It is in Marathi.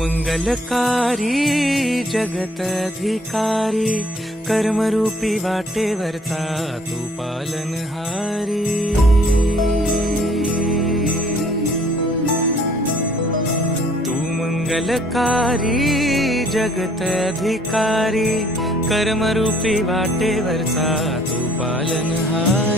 मंगलकारी जगत अधिकारी, कर्मरूपी वाटेवरचा तू पालनहारी। तू मंगलकारी जगत अधिकारी, कर्मरूपी वाटेवरचा तू पालनहारी।